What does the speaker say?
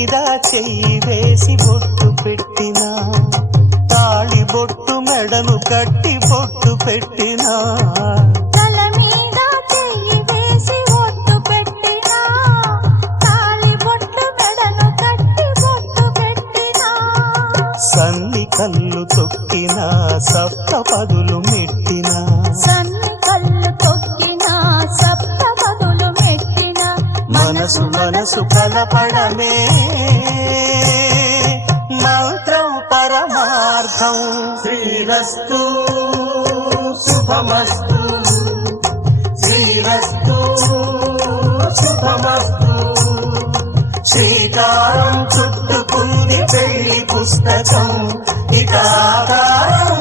మీద చెయ్యి వేసి బొట్టు పెట్టినా, తాళి బొట్టు మెడను కట్టి బొట్టు పెట్టినా, తల మీద చెయ్యి వేసి బొట్టు పెట్టినా, తాళి బొట్టు మెడను కట్టి బొట్టు పెట్టినా, సన్ని కళ్ళు తొక్కినా సప్త పదులు మెట్టినా, సన్ని కళ్ళు తొక్కినా సప్త పదులు మెట్టినా, మనసు మనసు కలపడమే మంత్రం పరమార్థం. శ్రీరస్తు శుభమస్తు, శ్రీరస్తు శుభమస్తు. శ్రీకారం చుట్టుకుంది పెళ్లి పుస్తకం, ఇక ఆకారం